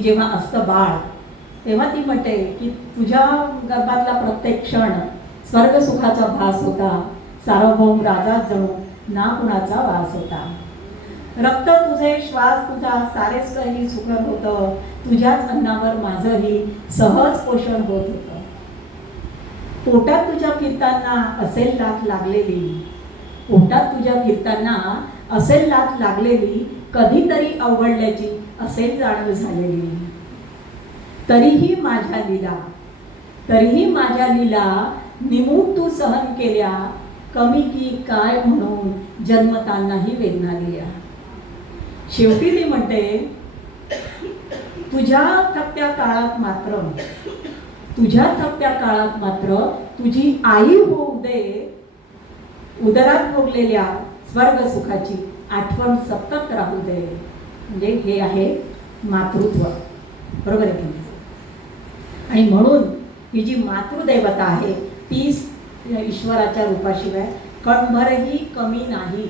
जेव्हा असतं बाळ तेव्हा ती म्हणते की तुझ्या गर्भातला प्रत्येक क्षण स्वर्ग सुखाचा भास होता सार्वभौम राजा जणू ना कुणाचा वास होता. रक्त तुझे श्वास तुझा सारेच काही सुखद होतं तुझ्याच अन्नावर माझंही सहज पोषण होत होतं. पोटात तुझ्या फिरताना असेल लाथ लागलेली. पोटात तुझ्या फिरताना असेल लात लागलेली कधीतरी अवघडल्याची असेल जाणीव झालेली. तरीही माझ्या लीला तरीही माझ्या लीला निमूट तू सहन केल्या कमी की काय म्हणून जन्मतानाही वेदना दिल्या शेवटी ती म्हणते तुझ्या थप्प्या काळात मात्र तुझ्या थप्प्या काळात मात्र तुझी आई होऊ दे. उदरात भोगलेल्या स्वर्ग सुखाची आठवण सतत राहू दे. म्हणजे हे आहे मातृत्व. बरोबर आहे आणि म्हणून ही जी मातृदैवता आहे ती ईश्वराच्या रूपाशिवाय कणभरही कमी नाही.